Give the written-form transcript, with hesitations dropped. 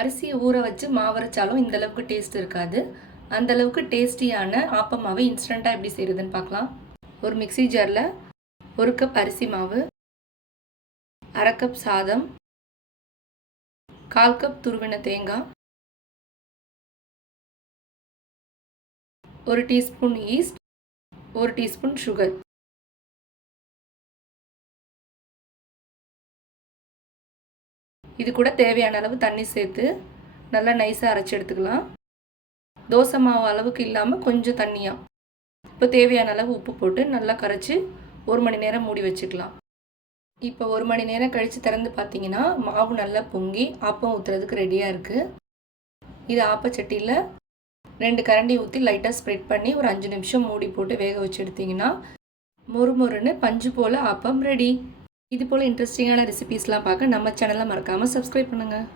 அரிசியை ஊற வச்சு மாவரைச்சாலும் இந்த அளவுக்கு டேஸ்ட் இருக்காது. அந்த அளவுக்கு டேஸ்டியான ஆப்ப மாவு இன்ஸ்டண்ட்டாக எப்படி செய்கிறதுன்னு பார்க்கலாம். ஒரு மிக்ஸி ஜாரில் 1 கப் அரிசி மாவு, 1/2 கப் சாதம், 1/4 கப் துருவின தேங்காய், 1 டீஸ்பூன் ஈஸ்ட், 1 டீஸ்பூன் சுகர். இது கூட தேவையான அளவு தண்ணி சேர்த்து நல்லா நைஸாக அரைச்சி எடுத்துக்கலாம். தோசை மாவு அளவுக்கு இல்லாமல் கொஞ்சம் தண்ணியாக. இப்போ தேவையான அளவு உப்பு போட்டு நல்லா கரைச்சி 1 மணி நேரம் மூடி வச்சுக்கலாம். இப்போ 1 மணி நேரம் கழித்து திறந்து பார்த்தீங்கன்னா மாவு நல்லா பொங்கி ஆப்பம் ஊற்றுறதுக்கு ரெடியாக இருக்குது. இது ஆப்பச்சட்டியில் 2 கரண்டி ஊற்றி லைட்டாக ஸ்ப்ரெட் பண்ணி ஒரு 5 நிமிஷம் மூடி போட்டு வேக வச்சு எடுத்திங்கன்னா மொறுமொறுன்னு பஞ்சு போல் ஆப்பம் ரெடி. இது போல் இன்ட்ரெஸ்டிங்கான ரெசிபீஸ்லாம் பார்க்க நம்ம சேனலை மறக்காமல் சப்ஸ்கிரைப் பண்ணுங்கள்.